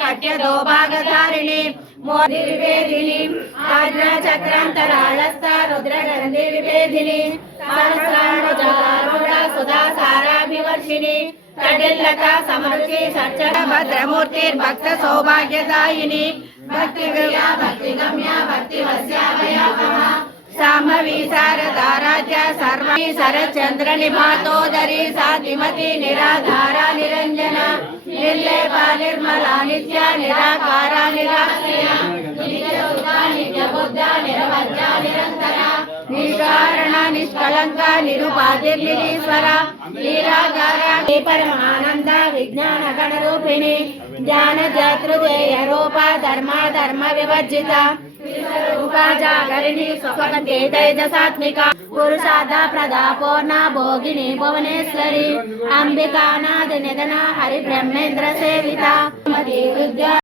कट्यदोभागधारिणी मोदिविभेदिनी आज्ञा चक्रांतरालस्ता रुद्रगंधि विभेदिनी सहस्राणुजारूढा सुधा साराभिवर्षिणी कटिल्लता समरुचि सच्चर भद्रमूर्तिर्भक्त सौभाग्यदायिनी भक्तिप्रिया भक्तिगम्या भक्तिवस्या साम्भवी शारदाराध्या सर्वी शरच्चंद्र निभातोदरी साधिमती निराधारा निरंजना निर्लेपा निर्मला नित्या निराकारा निराश्रया नित्यसुता नित्यबुद्धा निरवध्या निरंतरा निष्कारणा निष्कलंका निरुपाधिर्निरीश्वरा निराकारा परमानंद विज्ञान गणरूपिणी ज्ञान जातृदेय रूपा धर्मा धर्म विवर्जिता जागरिणी स्वपते तेजसात्मिका पुरुषादा प्रदा पूर्णा भोगिनी भुवनेश्वरी अंबिका नाद निधना हरि ब्रह्मेंद्र सेविता